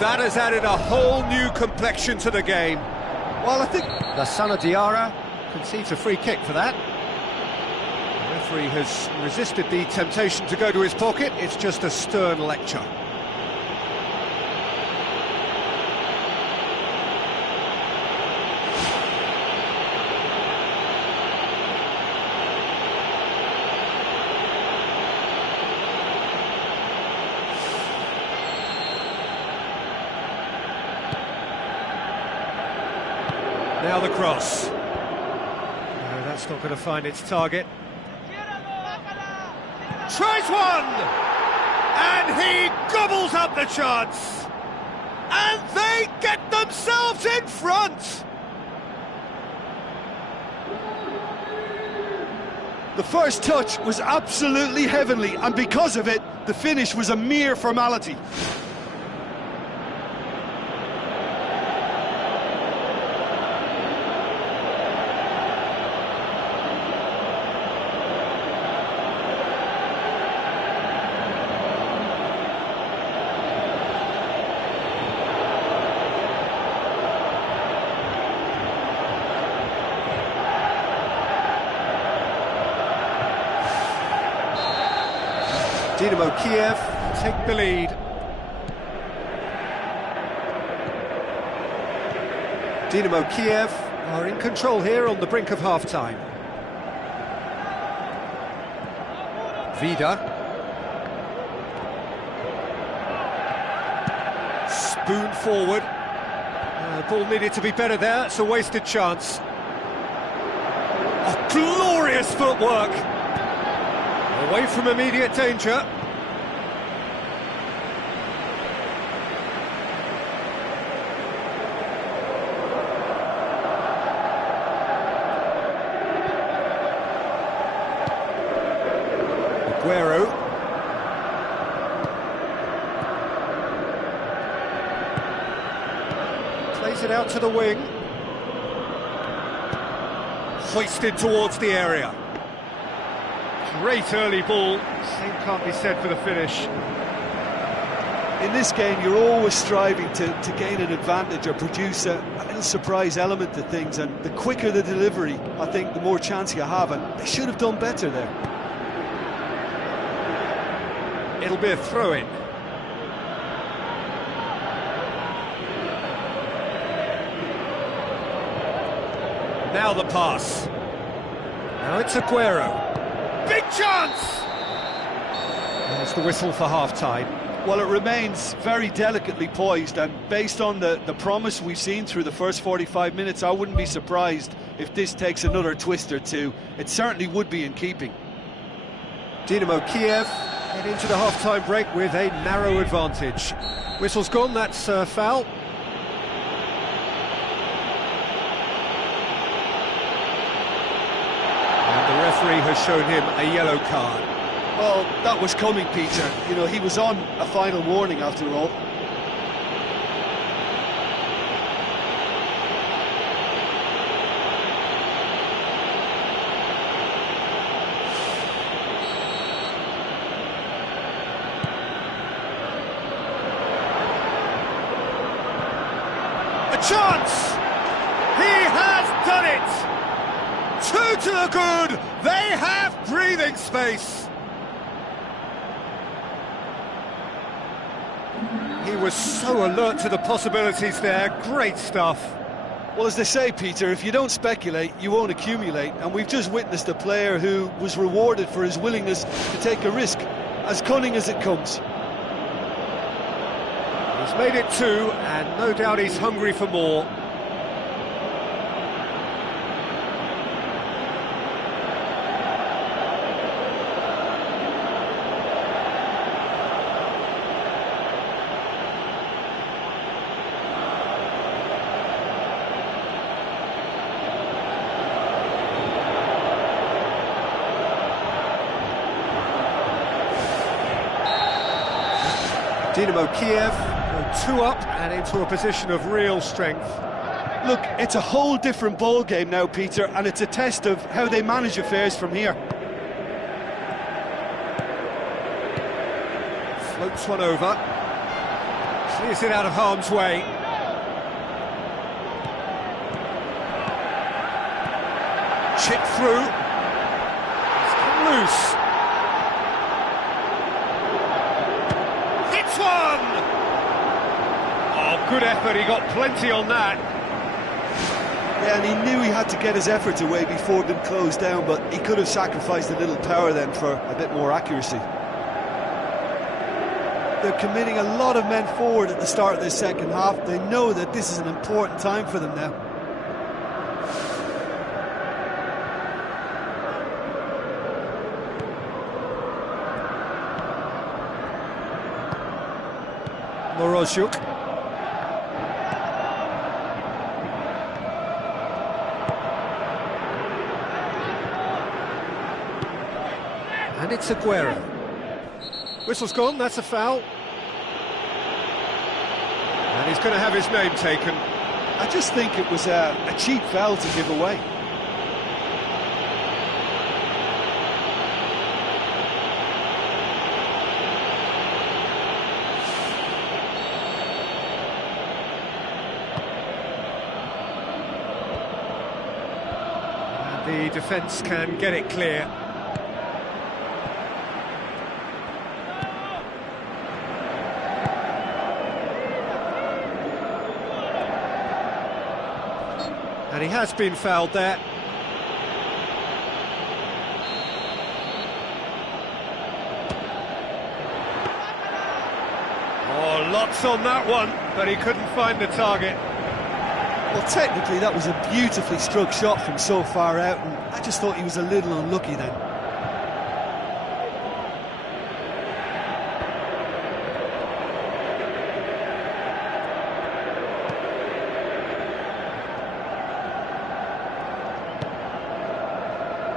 That has added a whole new complexion to the game. Well, I think the son of Diarra concedes a free kick for that. The referee has resisted the temptation to go to his pocket. It's just a stern lecture. Now the cross. No, that's not going to find its target. Tries one! And he gobbles up the chance! And they get themselves in front! The first touch was absolutely heavenly, and because of it, the finish was a mere formality. Dinámo Kiev take the lead. Dinámo Kiev are in control here on the brink of half-time. Vida. Spoon forward. Ball needed to be better there, it's a wasted chance. Oh, glorious footwork! Away from immediate danger. Aguero. Plays it out to the wing. Hoisted towards the area. Great early ball, same can't be said for the finish. In this game, you're always striving to gain an advantage or produce a little surprise element to things, and the quicker the delivery, I think, the more chance you have, and they should have done better there. It'll be a throw-in. Now the pass. Now it's Aguero. Big chance! There's the whistle for half-time. Well, it remains very delicately poised, and based on the promise we've seen through the first 45 minutes, I wouldn't be surprised if this takes another twist or two. It certainly would be in keeping. Dinámo Kiev head into the half-time break with a narrow advantage. Whistle's gone, that's foul. The referee has shown him a yellow card. Well, that was coming, Peter. You know, he was on a final warning after all. A chance! He has done it! Two to the good, they have breathing space. He was so alert to the possibilities there, great stuff. Well, as they say, Peter, if you don't speculate, you won't accumulate, and we've just witnessed a player who was rewarded for his willingness to take a risk, as cunning as it comes. He's made it two, and no doubt he's hungry for more. Dinámo Kiev go 2 up and into a position of real strength. Look, it's a whole different ball game now, Peter, and it's a test of how they manage affairs from here. Floats one over. Clears it out of harm's way. Chip through. It's come loose. Hits one! Oh, good effort, he got plenty on that. Yeah, and he knew he had to get his efforts away before being closed down, but he could have sacrificed a little power then for a bit more accuracy. They're committing a lot of men forward at the start of this second half. They know that this is an important time for them now. Moroziuk. And it's Aguero. Whistle's gone, that's a foul. And he's going to have his name taken. I just think it was a cheap foul to give away. The defence can get it clear. And he has been fouled there. Oh, lots on that one, but he couldn't find the target. Well, technically that was a beautifully struck shot from so far out, and I just thought he was a little unlucky then.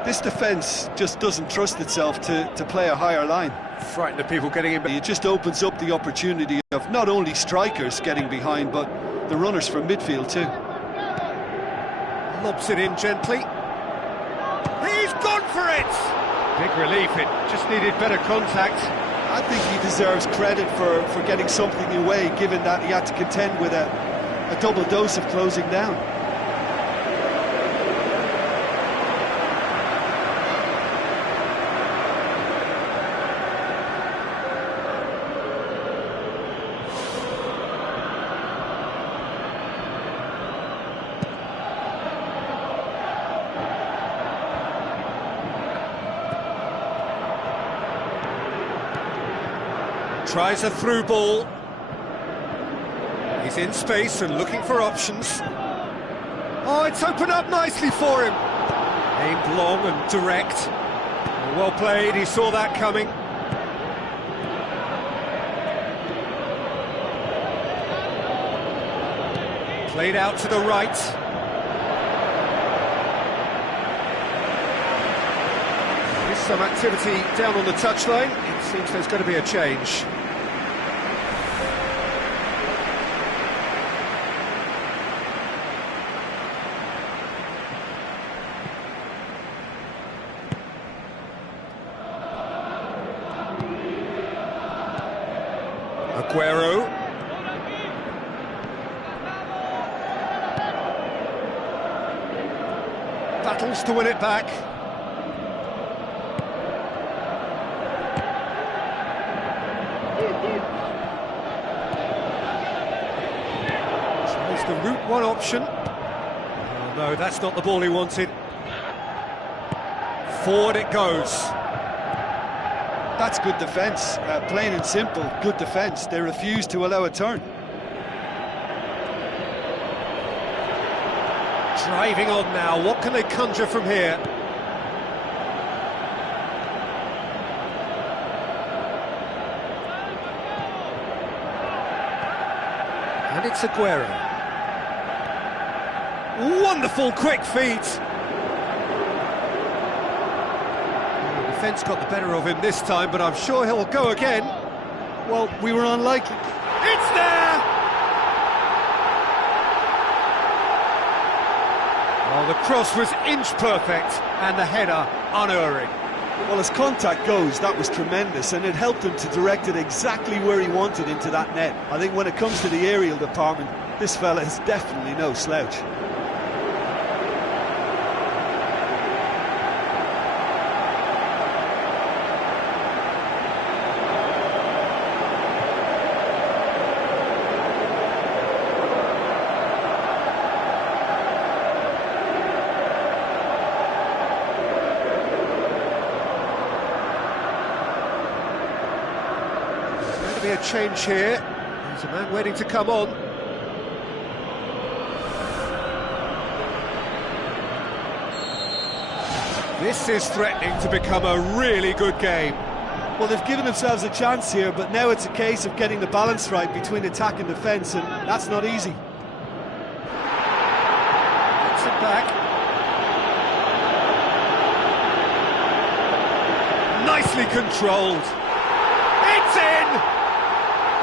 This defence just doesn't trust itself to play a higher line. Frightened of people getting in. It just opens up the opportunity of not only strikers getting behind, but the runners from midfield too. Lobs it in gently. He's gone for it! Big relief, it just needed better contact. I think he deserves credit for getting something away, given that he had to contend with a double dose of closing down. Tries a through ball. He's in space and looking for options. Oh, it's opened up nicely for him. Aimed long and direct. Well played, he saw that coming. Played out to the right. There's some activity down on the touchline. It seems there's going to be a change. Aguero. Battles to win it back. Tries the route one option. Oh no, that's not the ball he wanted. Forward it goes. That's good defence, plain and simple, good defence. They refuse to allow a turn. Driving on now, what can they conjure from here? And it's Aguero. Wonderful quick feet. Defence got the better of him this time, but I'm sure he'll go again. Well, we were unlikely. It's there! Oh, the cross was inch perfect, and the header unerring. Well, as contact goes, that was tremendous, and it helped him to direct it exactly where he wanted into that net. I think when it comes to the aerial department, this fella is definitely no slouch. Be a change here. There's a man waiting to come on. This is threatening to become a really good game. Well, they've given themselves a chance here, but now it's a case of getting the balance right between attack and defence, and that's not easy. Gets it back. Nicely controlled. It's in!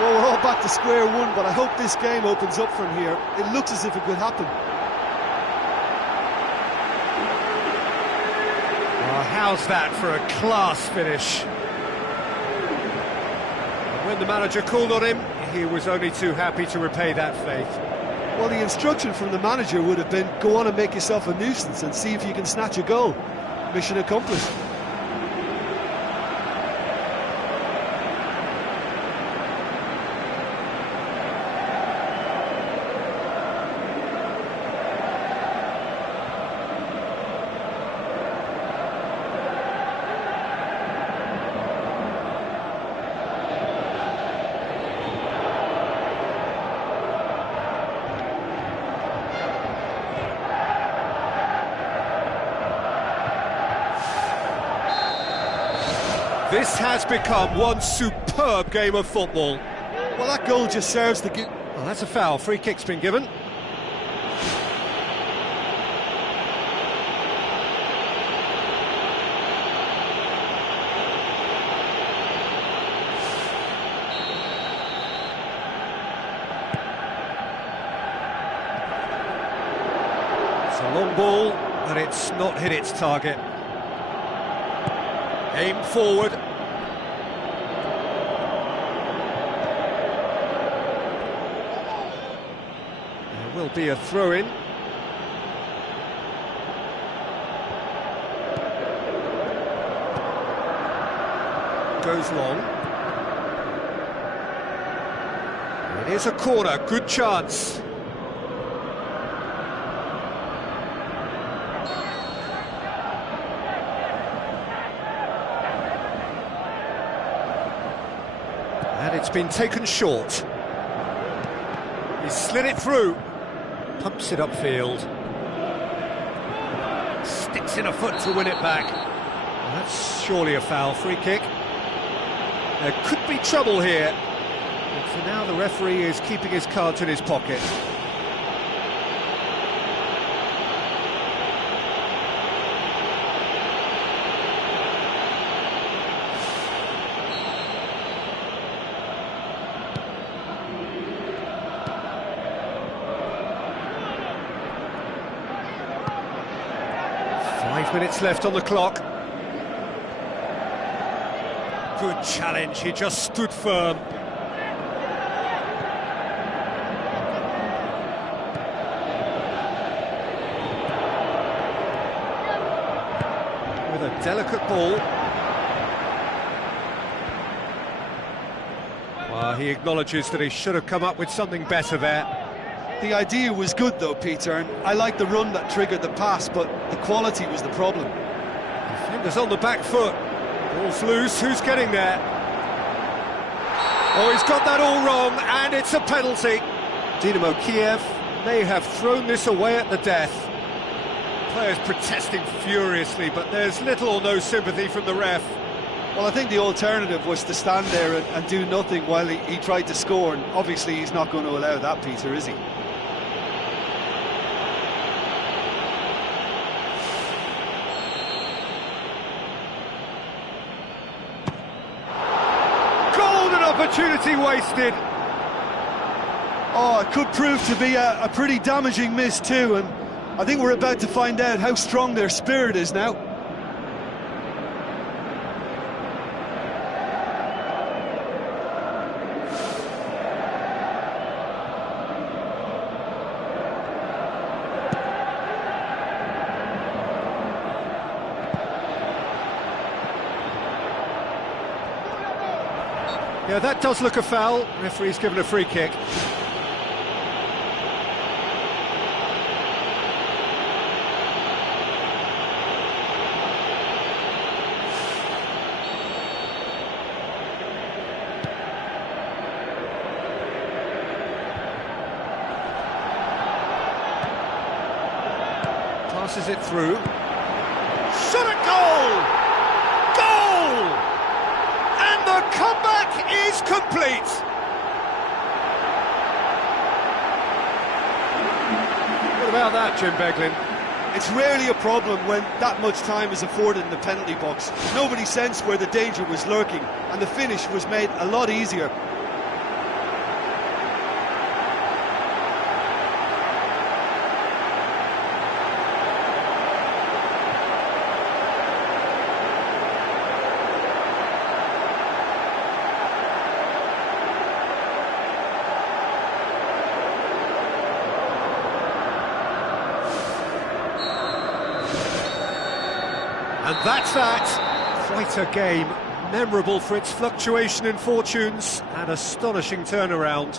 Well, we're all back to square one, but I hope this game opens up from here. It looks as if it could happen. Oh, how's that for a class finish? When the manager called on him, he was only too happy to repay that faith. Well, the instruction from the manager would have been, go on and make yourself a nuisance and see if you can snatch a goal. Mission accomplished. This has become one superb game of football. Well, that goal just serves the... Well, that's a foul. Free kick's been given. It's a long ball, but it's not hit its target. Aim forward. There will be a throw-in. Goes long. It is a corner, good chance. And it's been taken short. He slid it through. Pumps it upfield. Sticks in a foot to win it back. Well, that's surely a foul. Free kick. There could be trouble here. But for now, the referee is keeping his cards in his pocket. Minutes left on the clock. Good challenge, he just stood firm. With a delicate ball. Well, he acknowledges that he should have come up with something better there. The idea was good though, Peter, and I like the run that triggered the pass, but the quality was the problem. Defender's on the back foot. Ball's loose, who's getting there? Oh, he's got that all wrong, and it's a penalty. Dinamo Kiev may have thrown this away at the death. Players protesting furiously, but there's little or no sympathy from the ref. Well, I think the alternative was to stand there and do nothing while he tried to score, and obviously he's not going to allow that, Peter, is he? Opportunity wasted. Oh, it could prove to be a pretty damaging miss too, and I think we're about to find out how strong their spirit is now. Yeah, that does look a foul. Referee's given a free kick. Passes it through. Shot at goal! Goal! And the comeback is complete! What about that, Jim Beglin? It's rarely a problem when that much time is afforded in the penalty box. Nobody sensed where the danger was lurking, and the finish was made a lot easier. And that's that. Quite a game, memorable for its fluctuation in fortunes and astonishing turnaround.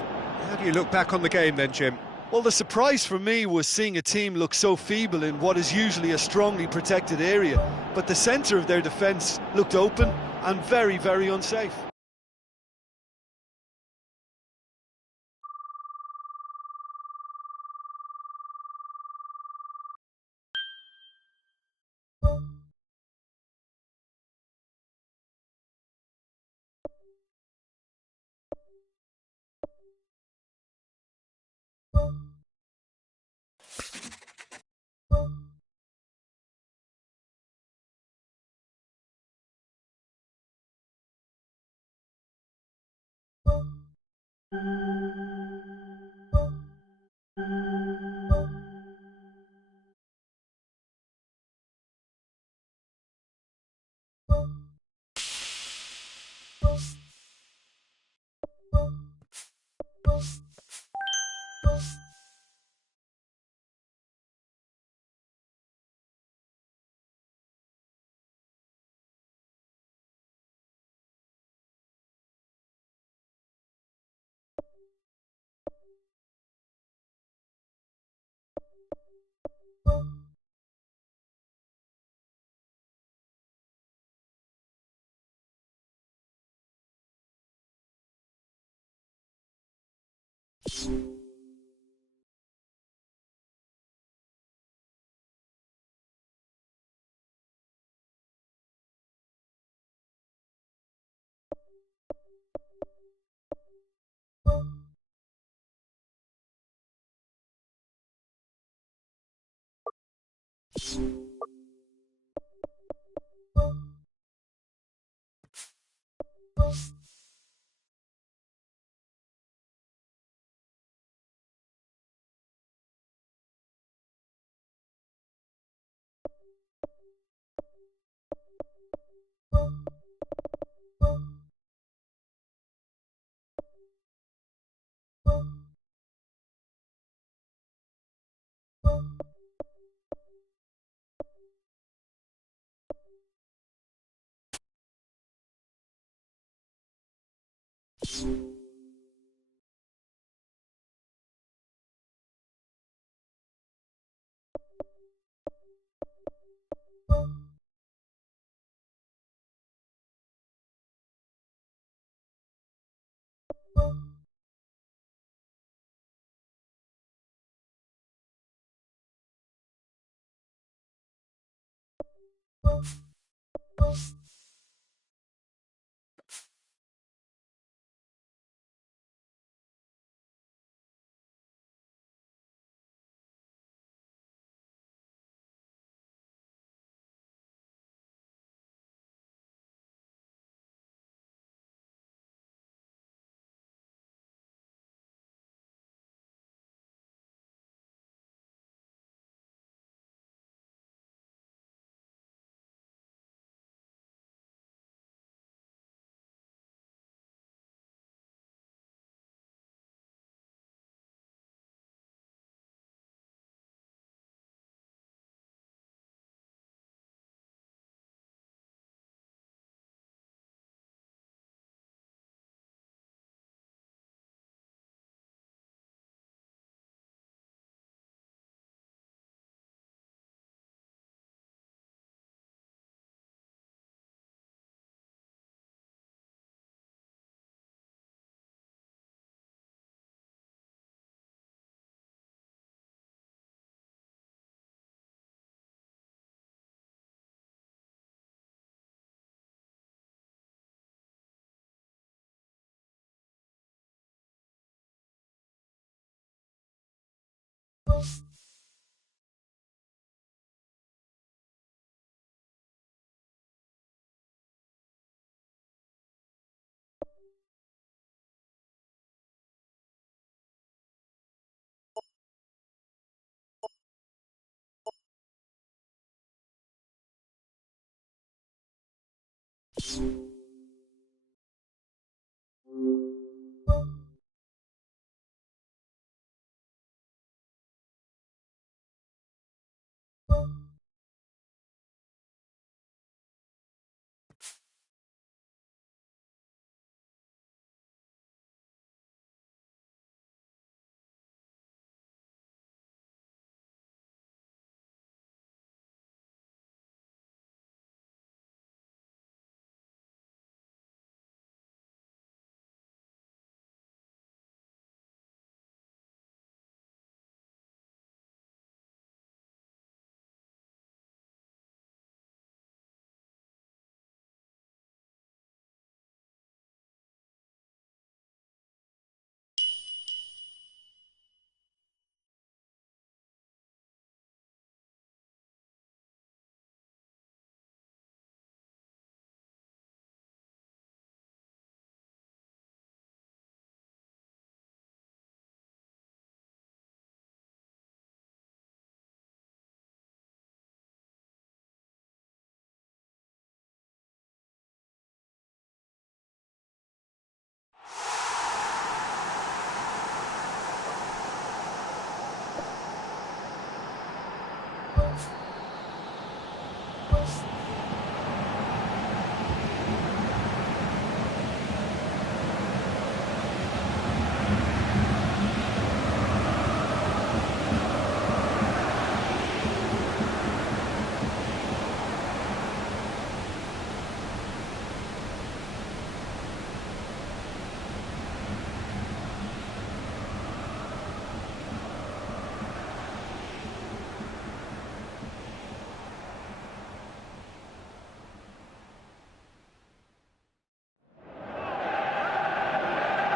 How do you look back on the game then, Jim? Well, the surprise for me was seeing a team look so feeble in what is usually a strongly protected area, but the centre of their defence looked open and very, very unsafe.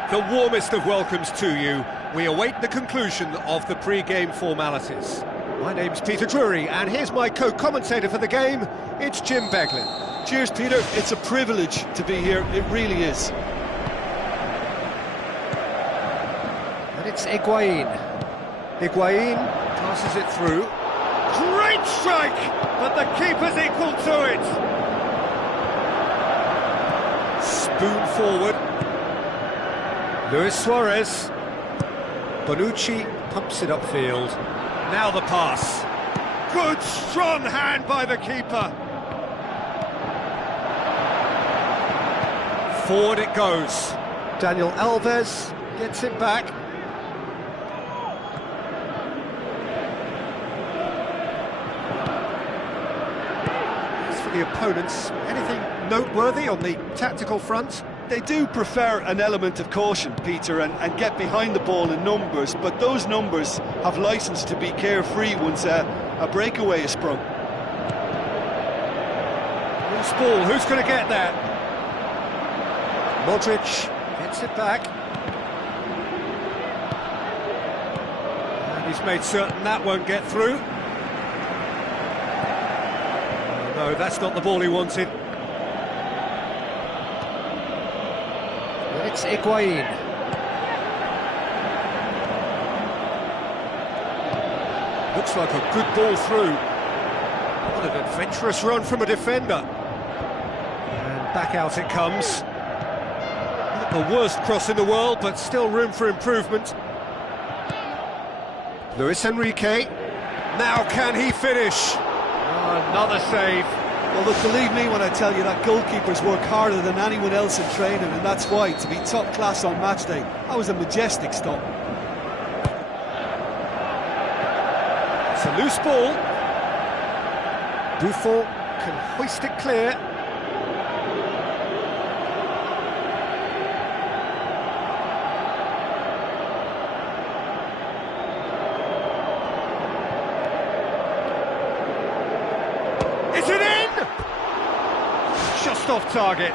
The warmest of welcomes to you. We await the conclusion of the pre-game formalities. My name's Peter Drury, and here's my co-commentator for the game. It's Jim Beglin. Cheers, Peter. It's a privilege to be here. It really is. And it's Higuain. Higuain passes it through. Great strike, but the keeper's equal to it. Spoon forward. Luis Suarez. Bonucci pumps it upfield. Now the pass. Good strong hand by the keeper. Forward it goes. Daniel Alves gets it back. As for the opponents, anything noteworthy on the tactical front? They do prefer an element of caution, Peter, and get behind the ball in numbers, but those numbers have licence to be carefree once a breakaway is sprung. Loose ball, who's going to get that? Modric gets it back. And he's made certain that won't get through. No, that's not the ball he wanted. It's Higuain. Looks like a good ball through. What an adventurous run from a defender. And back out it comes. Not the worst cross in the world, but still room for improvement. Luis Enrique. Now can he finish? Oh, another save. Well, look, believe me when I tell you that goalkeepers work harder than anyone else in training, and that's why, to be top class on match day, that was a majestic stop. It's a loose ball. Buffon can hoist it clear. Is it in? Just off target.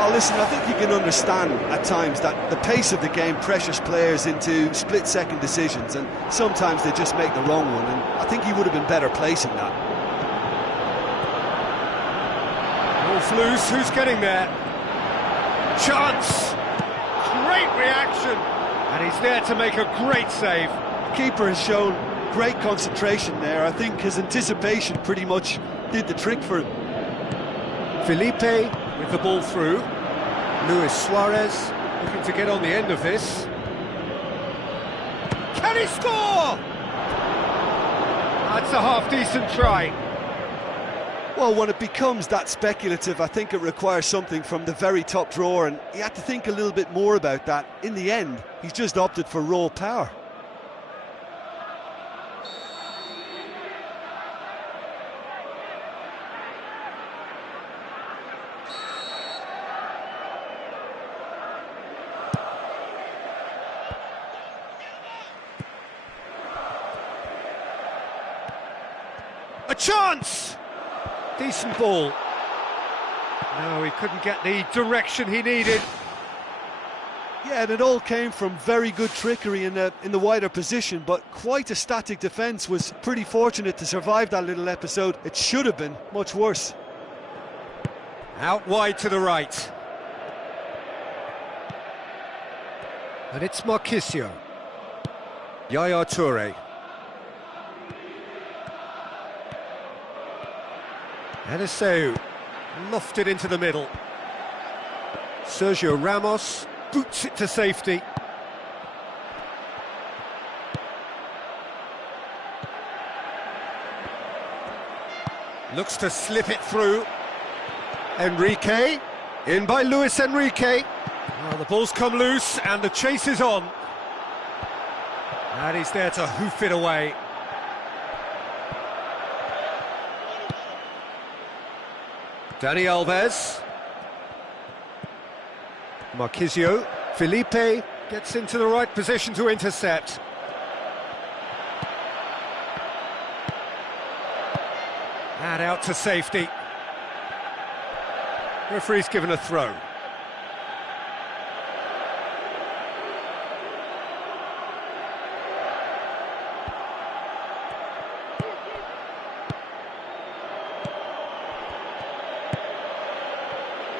Oh, Well, listen, I think you can understand at times that the pace of the game pressures players into split-second decisions, and sometimes they just make the wrong one, and I think he would have been better placing that. Ball's loose, who's getting there? Chance! Great reaction! And he's there to make a great save. The keeper has shown great concentration there. I think his anticipation pretty much did the trick for him. Felipe with the ball through. Luis Suarez looking to get on the end of this. Can he score? That's a half-decent try. Well, when it becomes that speculative, I think it requires something from the very top drawer, and he had to think a little bit more about that. In the end, he's just opted for raw power. A chance! Decent ball. No, he couldn't get the direction he needed. Yeah, and it all came from very good trickery in the wider position, but quite a static defence. Was pretty fortunate to survive that little episode. It should have been much worse. Out wide to the right. And it's Marquisio. Yaya Toure. Eliseu lofted into the middle. Sergio Ramos boots it to safety. Looks to slip it through. Enrique, in by Luis Enrique. Well, the ball's come loose and the chase is on. And he's there to hoof it away. Dani Alves. Marquisio. Felipe gets into the right position to intercept. And out to safety. Referee's given a throw.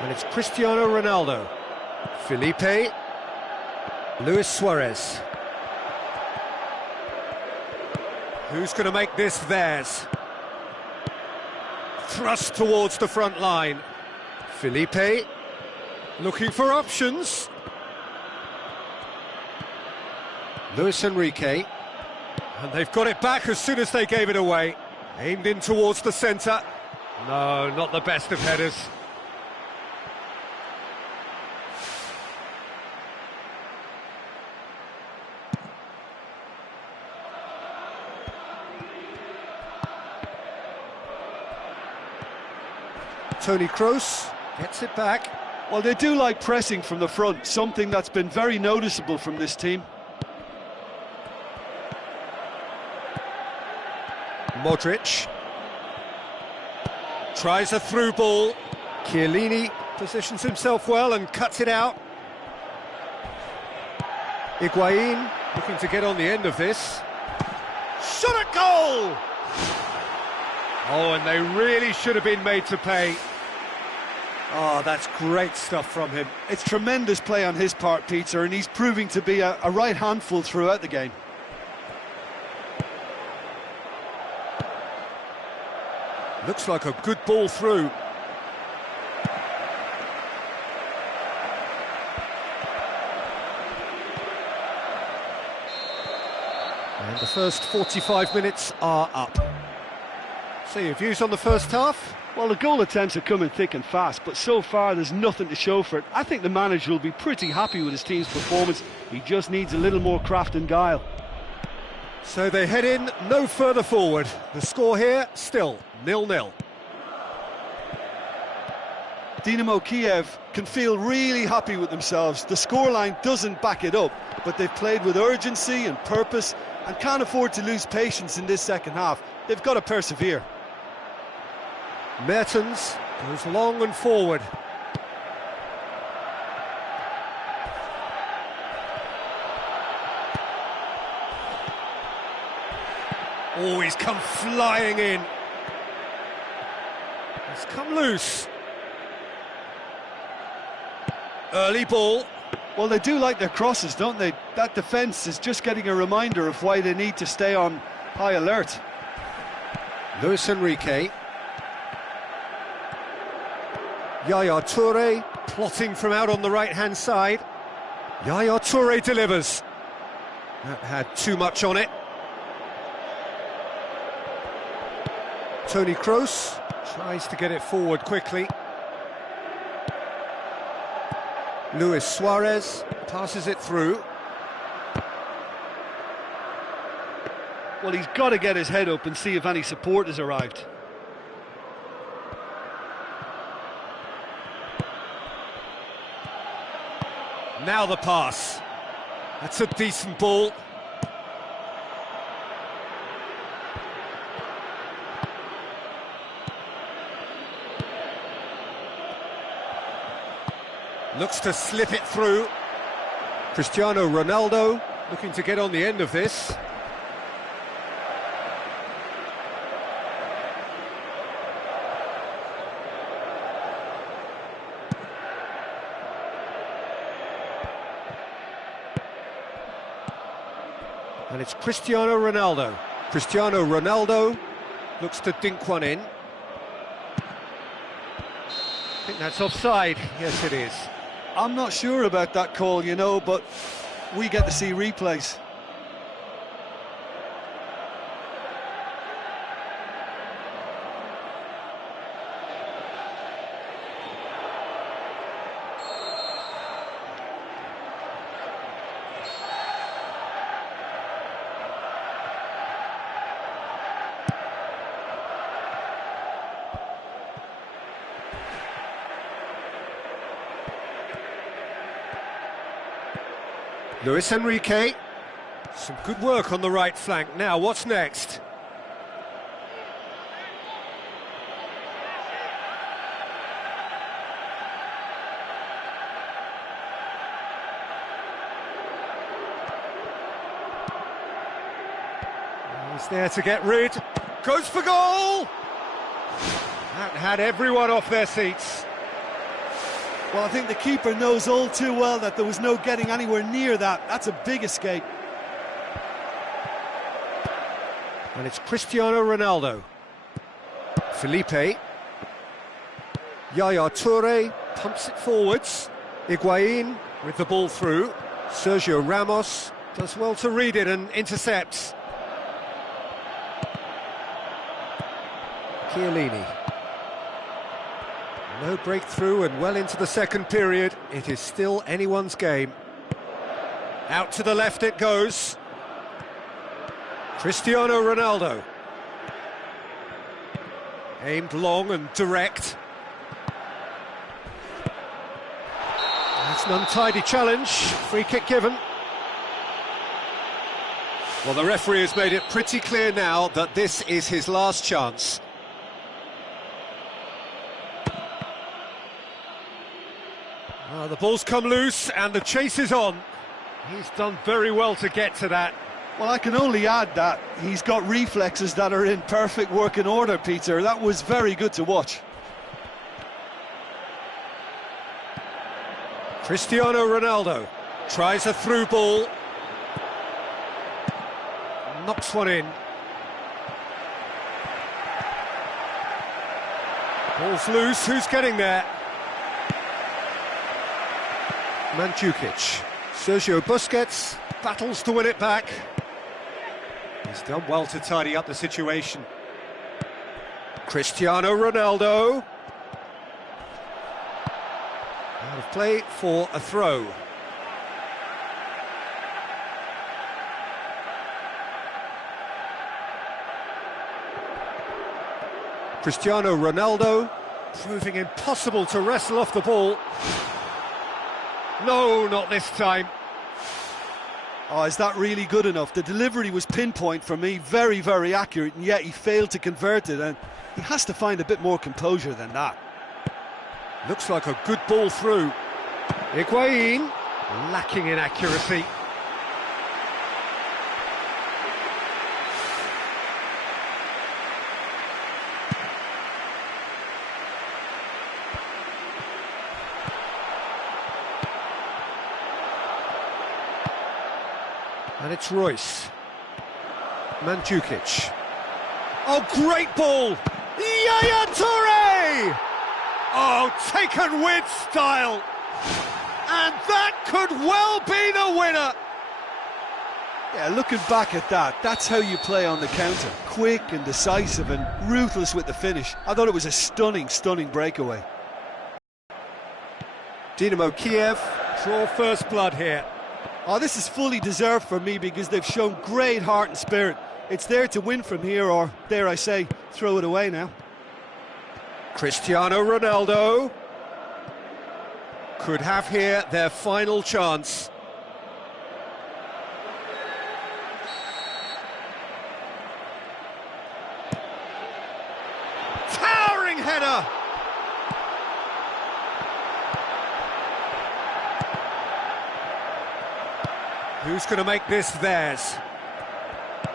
And it's Cristiano Ronaldo. Felipe. Luis Suarez. Who's going to make this theirs? Thrust towards the front line. Felipe. Looking for options. Luis Enrique. And they've got it back as soon as they gave it away. Aimed in towards the centre. No, not the best of headers. Toni Kroos gets it back. Well, they do like pressing from the front, something that's been very noticeable from this team. Modric tries a through ball. Chiellini positions himself well and cuts it out. Higuain looking to get on the end of this. Shot at goal! Oh, and they really should have been made to pay. Oh, that's great stuff from him. It's tremendous play on his part, Peter, and he's proving to be a right handful throughout the game. Looks like a good ball through. And the first 45 minutes are up. So your views on the first half? Well, the goal attempts are coming thick and fast, but so far there's nothing to show for it. I think the manager will be pretty happy with his team's performance. He just needs a little more craft and guile. So they head in no further forward. The score here, still 0-0. Dinámo Kiev can feel really happy with themselves. The scoreline doesn't back it up, but they've played with urgency and purpose and can't afford to lose patience in this second half. They've got to persevere. Mertens goes long and forward. Oh, he's come flying in. It's come loose. Early ball. Well, they do like their crosses, don't they? That defence is just getting a reminder of why they need to stay on high alert. Luis Enrique. Yaya Toure plotting from out on the right-hand side. Yaya Toure delivers. That had too much on it. Toni Kroos tries to get it forward quickly. Luis Suarez passes it through. Well, he's got to get his head up and see if any support has arrived. Now the pass. That's a decent ball. Looks to slip it through. Cristiano Ronaldo looking to get on the end of this. And it's Cristiano Ronaldo. Cristiano Ronaldo looks to dink one in. I think that's offside. Yes, it is. I'm not sure about that call, you know, but we get to see replays. Luis Enrique, some good work on the right flank. Now, what's next? He's there to get rid. Goes for goal! That had everyone off their seats. Well, I think the keeper knows all too well that there was no getting anywhere near that. That's a big escape. And it's Cristiano Ronaldo. Felipe. Yaya Toure pumps it forwards. Higuain with the ball through. Sergio Ramos does well to read it and intercepts. Chiellini. No breakthrough and well into the second period. It is still anyone's game. Out to the left it goes. Cristiano Ronaldo. Aimed long and direct. That's an untidy challenge. Free kick given. Well, the referee has made it pretty clear now that this is his last chance. The ball's come loose and the chase is on. He's done very well to get to that. Well, I can only add that he's got reflexes that are in perfect working order, Peter. That was very good to watch. Cristiano Ronaldo tries a through ball. Knocks one in. Ball's loose, who's getting there? Mandzukic. Sergio Busquets battles to win it back. He's done well to tidy up the situation. Cristiano Ronaldo. Out of play for a throw. Cristiano Ronaldo proving impossible to wrestle off the ball. No, not this time. Oh, is that really good enough? The delivery was pinpoint for me, very, very accurate, and yet he failed to convert it, and he has to find a bit more composure than that. Looks like a good ball through. Higuain, lacking in accuracy. And it's Royce. Mandzukic. Oh, great ball! Yaya Toure! Oh, taken with style! And that could well be the winner! Yeah, looking back at that, that's how you play on the counter. Quick and decisive and ruthless with the finish. I thought it was a stunning, stunning breakaway. Dinámo Kiev draw first blood here. Oh, this is fully deserved for me because they've shown great heart and spirit. It's there to win from here, or, dare I say, throw it away now. Cristiano Ronaldo could have here their final chance. Towering header! Who's going to make this theirs?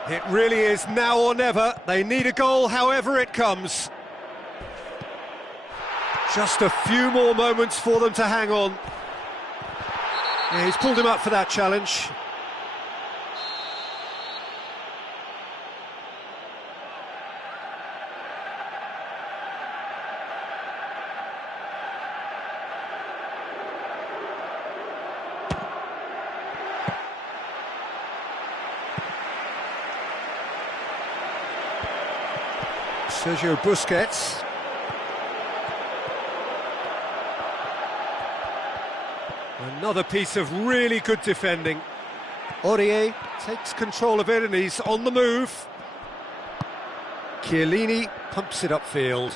It really is now or never. They need a goal however it comes. Just a few more moments for them to hang on. Yeah, he's pulled him up for that challenge. Sergio Busquets. Another piece of really good defending. Aurier takes control of it and he's on the move. Chiellini pumps it upfield.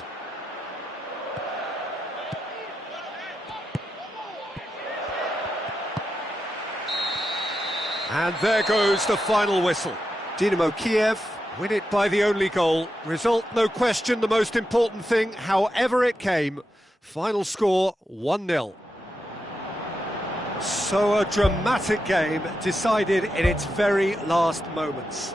And there goes the final whistle. Dinámo Kiev win it by the only goal. Result, no question, the most important thing, however it came. Final score, 1-0. So a dramatic game decided in its very last moments.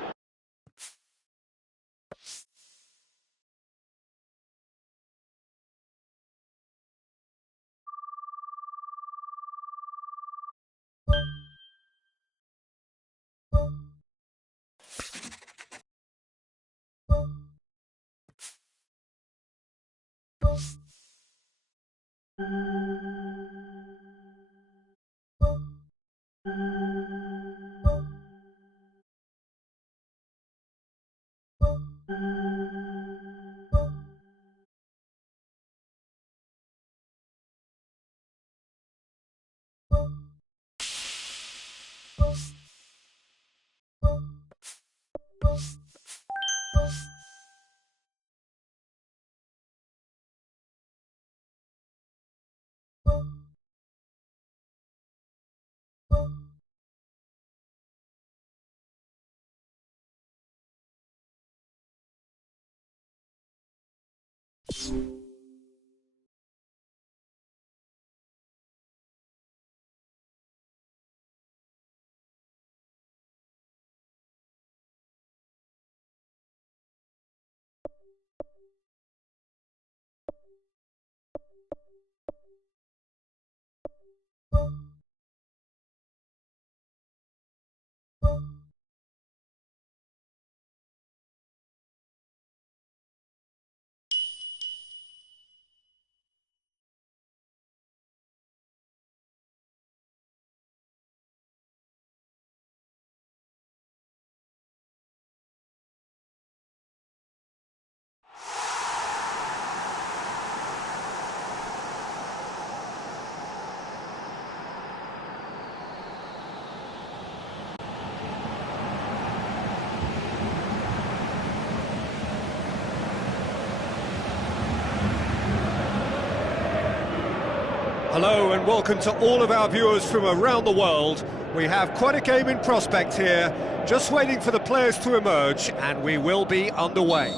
Hello and welcome to all of our viewers from around the world. We have quite a game in prospect here, just waiting for the players to emerge, and we will be underway.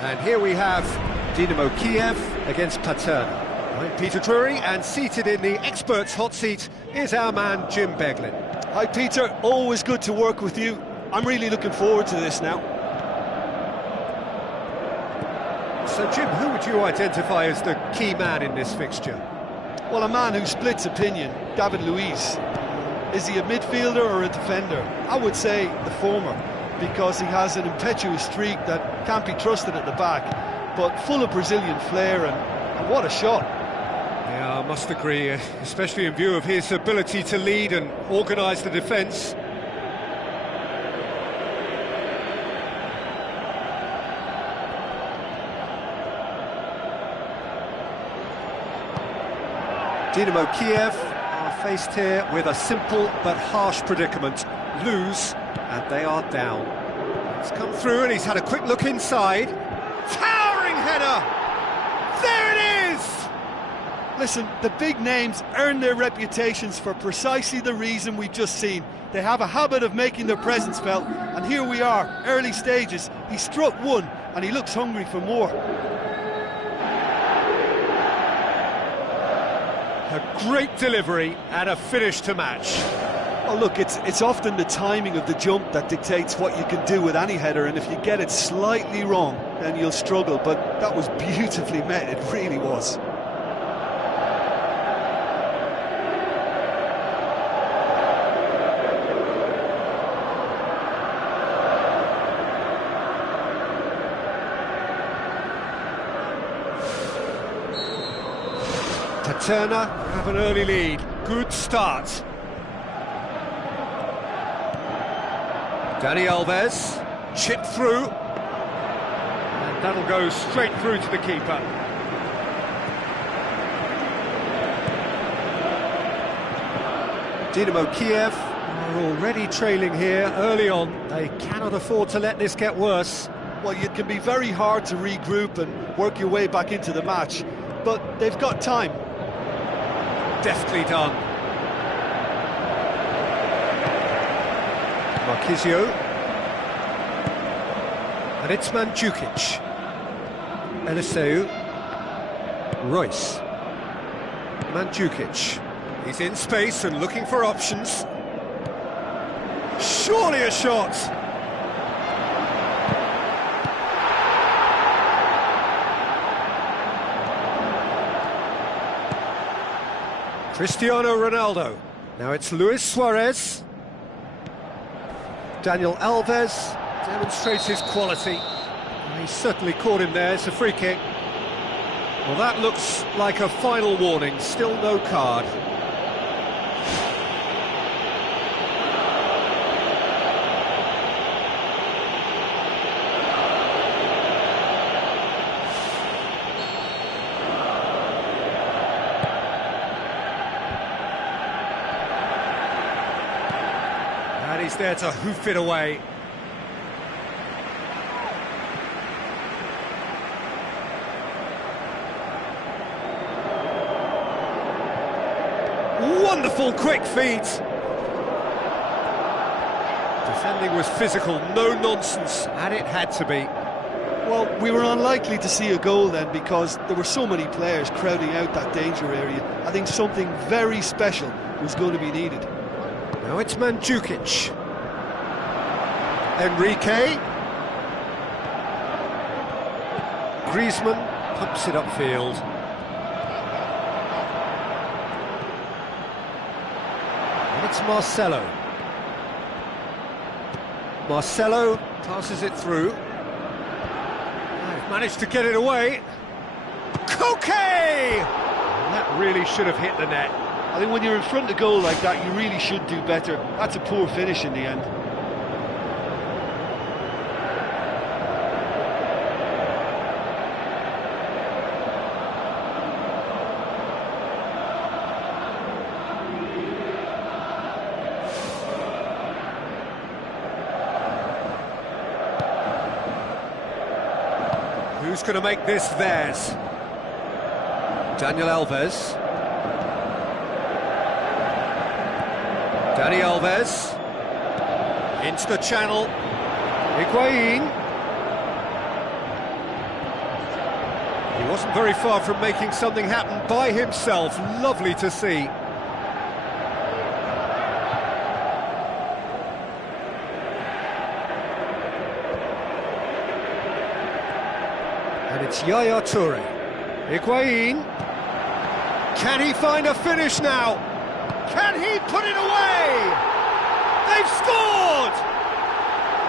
And here we have Dinámo Kiev against Paterna. I'm Peter Drury, and seated in the experts' hot seat is our man Jim Beglin. Hi Peter, always good to work with you. I'm really looking forward to this now. So Jim, who would you identify as the key man in this fixture? Well, a man who splits opinion, David Luiz. Is he a midfielder or a defender? I would say the former, because he has an impetuous streak that can't be trusted at the back, but full of Brazilian flair, and what a shot. Yeah, I must agree, especially in view of his ability to lead and organise the defence. Dinámo Kiev are faced here with a simple but harsh predicament. Lose, and they are down. It's come through and he's had a quick look inside. Towering header! There it is! Listen, the big names earn their reputations for precisely the reason we've just seen. They have a habit of making their presence felt, and here we are, early stages. He struck one, and he looks hungry for more. A great delivery and a finish to match. Oh, look, it's often the timing of the jump that dictates what you can do with any header, and if you get it slightly wrong, then you'll struggle, but that was beautifully met, it really was. Paterna have an early lead. Good start. Dani Alves, chipped through, and that'll go straight through to the keeper. Dinámo Kiev are already trailing here early on. They cannot afford to let this get worse. Well, it can be very hard to regroup and work your way back into the match, but they've got time. Deftly done. Marquisio. And it's Mandzukic. Eliseu. Royce. Mandzukic. He's in space and looking for options. Surely a shot! Cristiano Ronaldo. Now it's Luis Suarez. Daniel Alves demonstrates his quality. He certainly caught him there. It's a free kick. Well, that looks like a final warning. Still no card. And he's there to hoof it away. Wonderful quick feet. Defending was physical, no nonsense, and it had to be. Well, we were unlikely to see a goal then because there were so many players crowding out that danger area. I think something very special was going to be needed. Now it's Mandzukic. Enrique. Griezmann pumps it upfield. And it's Marcelo. Marcelo passes it through. They've managed to get it away. Koke! That really should have hit the net. I think when you're in front of goal like that, you really should do better. That's a poor finish in the end. Who's going to make this theirs? Daniel Alves. Dani Alves. Into the channel. Higuain. He wasn't very far from making something happen by himself. Lovely to see. And it's Yaya Toure. Higuain. Can he find a finish now? Can he put it away? They've scored!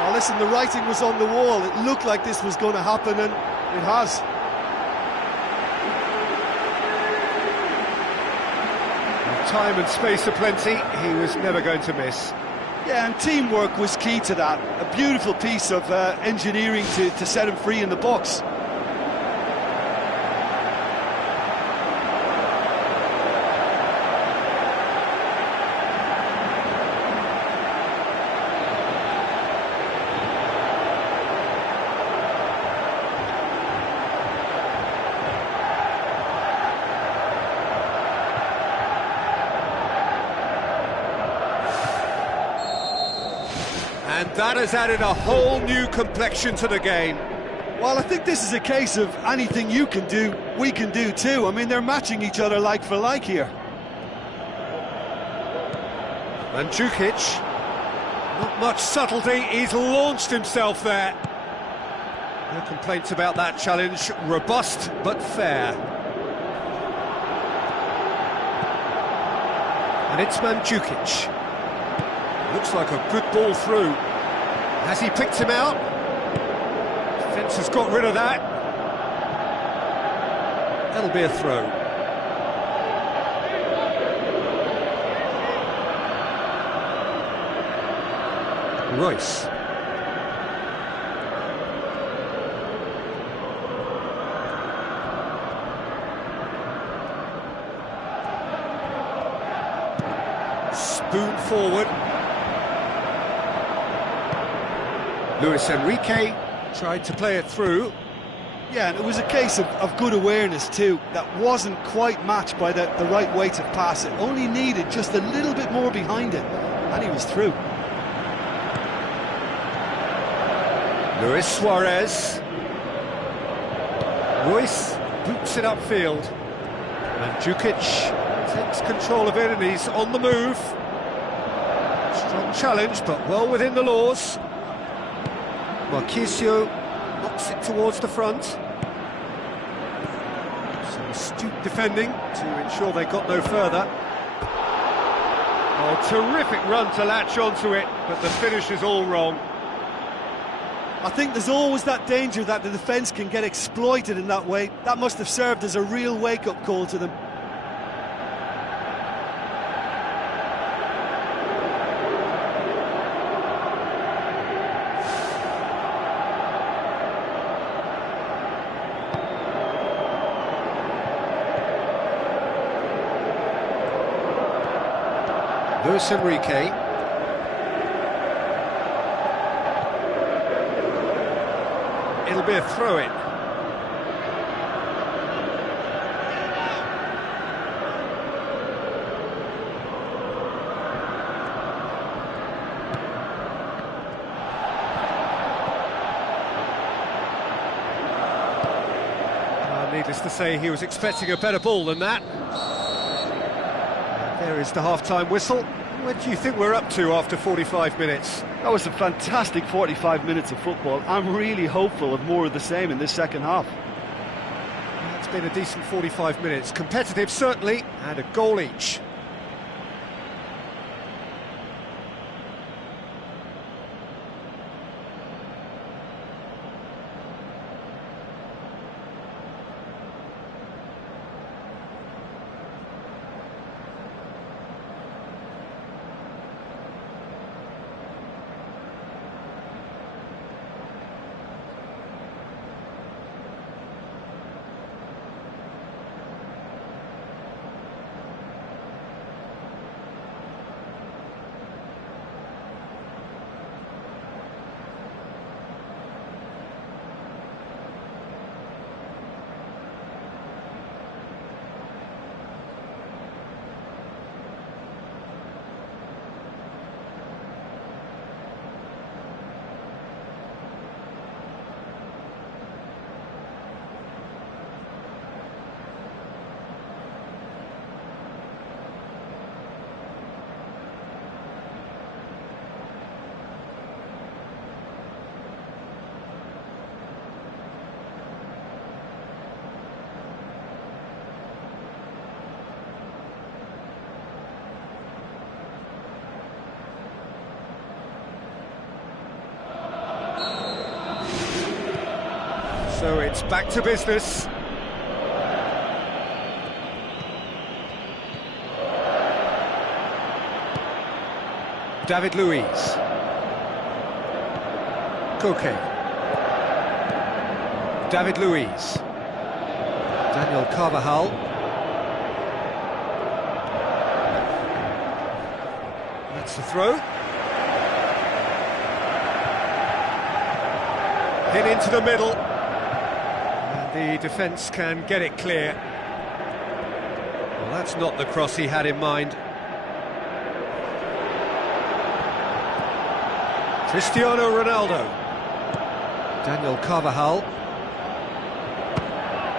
Oh, listen, the writing was on the wall. It looked like this was going to happen, and it has. With time and space aplenty, he was never going to miss. Yeah, and teamwork was key to that. A beautiful piece of engineering to set him free in the box. And that has added a whole new complexion to the game. Well, I think this is a case of anything you can do, we can do too. I mean, they're matching each other like for like here. Mandzukic, not much subtlety, he's launched himself there. No complaints about that challenge, robust but fair. And it's Mandzukic. Looks like a good ball through. Has he picked him out? Defence has got rid of that. That'll be a throw. Royce. Spoon forward. Luis Enrique tried to play it through. Yeah, and it was a case of good awareness too. That wasn't quite matched by the right weight of pass. It only needed just a little bit more behind it, and he was through. Luis Suarez. Royce boots it upfield. Mandzukic takes control of it and he's on the move. Strong challenge, but well within the laws. Marquisio knocks it towards the front. Some astute defending to ensure they got no further. Oh, terrific run to latch onto it, but the finish is all wrong. I think there's always that danger that the defence can get exploited in that way. That must have served as a real wake-up call to them. Luis Enrique. It'll be a throw-in. Needless to say, he was expecting a better ball than that. There is the half-time whistle. What do you think we're up to after 45 minutes? That was a fantastic 45 minutes of football. I'm really hopeful of more of the same in this second half. It's been a decent 45 minutes. Competitive, certainly, and a goal each. So it's back to business. David Luiz. Koke. David Luiz. Daniel Carvajal. That's the throw. Hit into the middle. And the defence can get it clear. Well, that's not the cross he had in mind. Cristiano Ronaldo. Daniel Carvajal.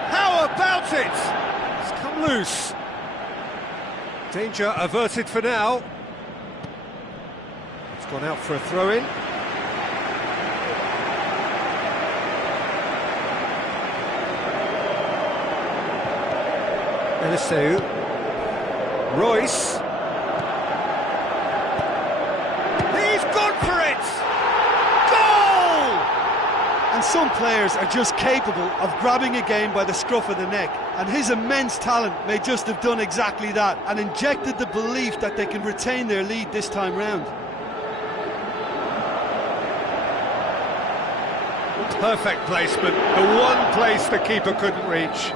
How about it? It's come loose. Danger averted for now. It's gone out for a throw-in. Eliseu. Royce. He's gone for it! Goal! And some players are just capable of grabbing a game by the scruff of the neck, and his immense talent may just have done exactly that and injected the belief that they can retain their lead this time round. Perfect placement, the one place the keeper couldn't reach.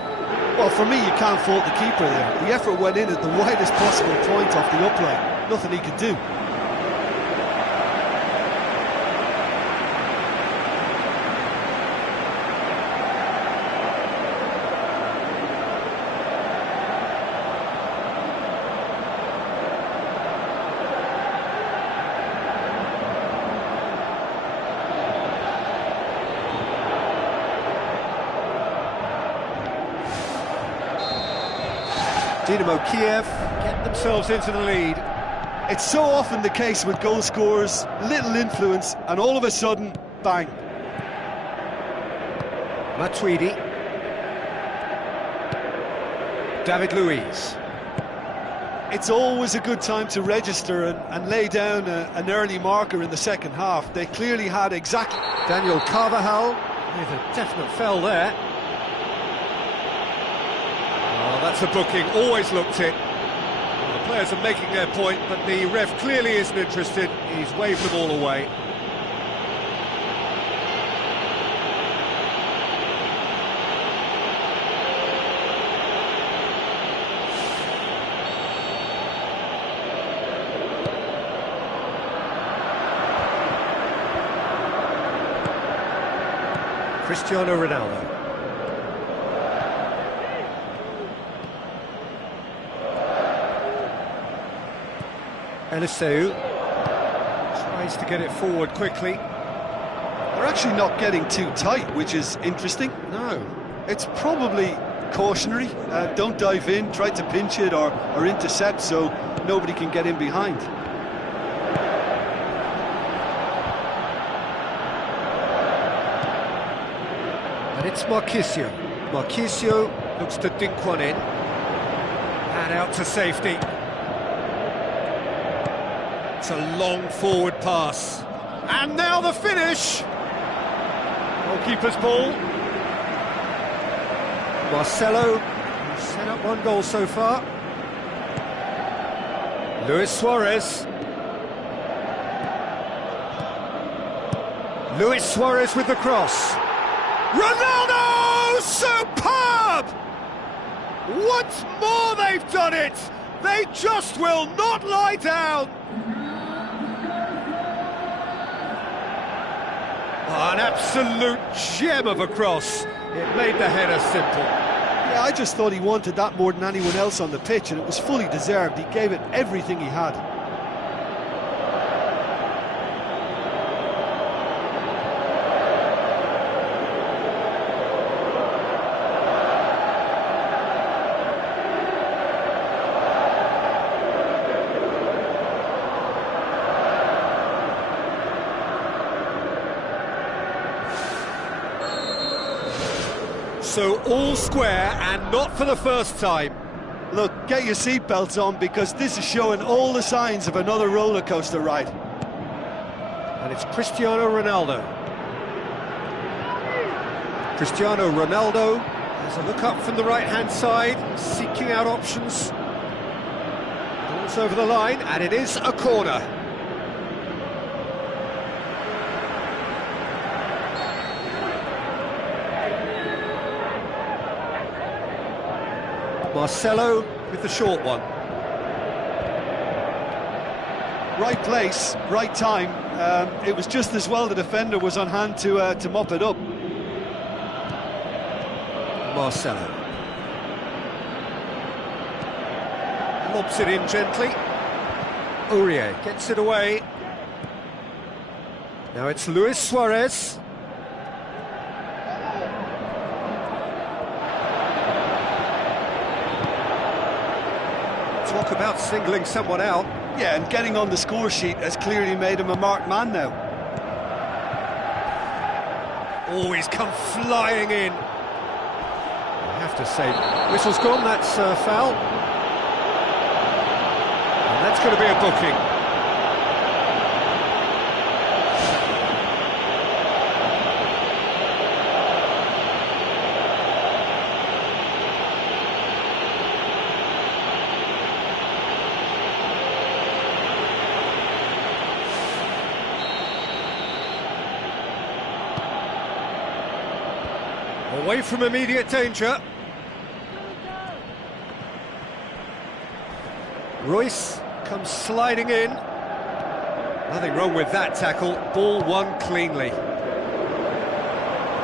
Well, for me, you can't fault the keeper there. The effort went in at the widest possible point off the upright. Nothing he could do. Dinámo Kiev get themselves into the lead. It's so often the case with goal scorers, little influence, and all of a sudden, bang. Matuidi. David Luiz. It's always a good time to register and lay down an early marker in the second half. They clearly had exactly... Daniel Carvajal with a definite foul there. Oh, that's a booking, always looked it. Well, the players are making their point, but the ref clearly isn't interested. He's waved them all away. Cristiano Ronaldo. Eliseu tries to get it forward quickly. They're actually not getting too tight, which is interesting. No. It's probably cautionary. Don't dive in, try to pinch it or intercept so nobody can get in behind. And it's Marquisio. Marquisio looks to dink one in. And out to safety. It's a long forward pass. And now the finish! Goalkeeper's ball. Marcelo has set up one goal so far. Luis Suarez. Luis Suarez with the cross. Ronaldo! Superb! Once more they've done it! They just will not lie down! Oh, an absolute gem of a cross. It made the header simple. Yeah, I just thought he wanted that more than anyone else on the pitch, and it was fully deserved. He gave it everything he had. So all square, and not for the first time. Look, get your seatbelts on, because this is showing all the signs of another roller coaster ride. And it's Cristiano Ronaldo. Cristiano Ronaldo has a look up from the right-hand side, seeking out options. Balls over the line, and it is a corner. Marcelo with the short one. Right place, right time. It was just as well the defender was on hand to mop it up. Marcelo lobs it in gently. Aurier gets it away. Now it's Luis Suarez. Talk about singling someone out. Yeah, and getting on the score sheet has clearly made him a marked man now. Oh, he's come flying in. I have to say, whistle's gone, that's a foul. And that's going to be a booking. Away from immediate danger. Royce comes sliding in. Nothing wrong with that tackle. Ball won cleanly.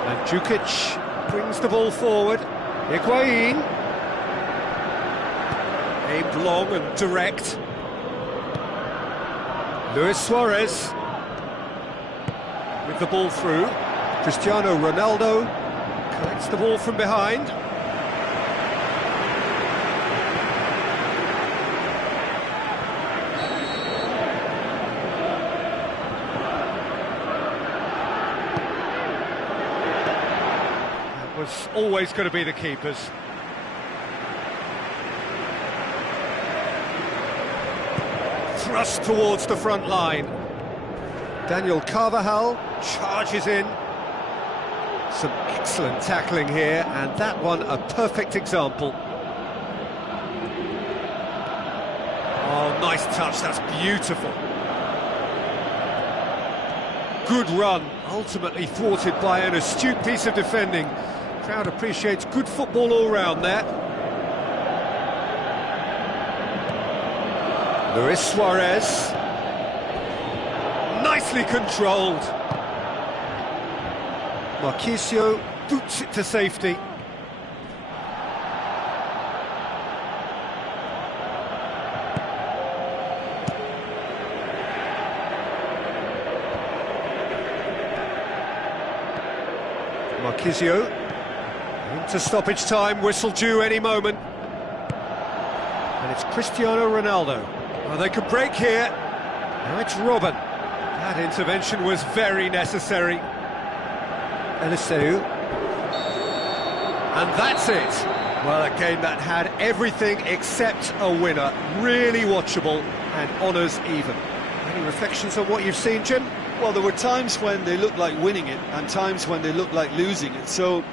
And Djukic brings the ball forward. Higuain. Aimed long and direct. Luis Suarez with the ball through. Cristiano Ronaldo collects the ball from behind. That was always going to be the keeper's. Thrust towards the front line. Daniel Carvajal charges in. Some excellent tackling here, and that one a perfect example. Oh, nice touch, that's beautiful. Good run, ultimately thwarted by an astute piece of defending. Crowd appreciates good football all round there. Luis Suarez. Nicely controlled. Marquisio boots it to safety. Marquisio into stoppage time, whistle due any moment. And it's Cristiano Ronaldo. Oh, they could break here. Now it's Robin. That intervention was very necessary. Eliseu. And that's it. Well, a game that had everything except a winner. Really watchable and honours even. Any reflections on what you've seen, Jim? Well, there were times when they looked like winning it and times when they looked like losing it. So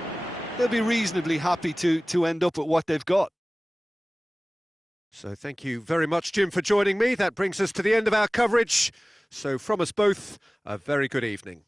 they'll be reasonably happy to end up with what they've got. So thank you very much, Jim, for joining me. That brings us to the end of our coverage. So from us both, a very good evening.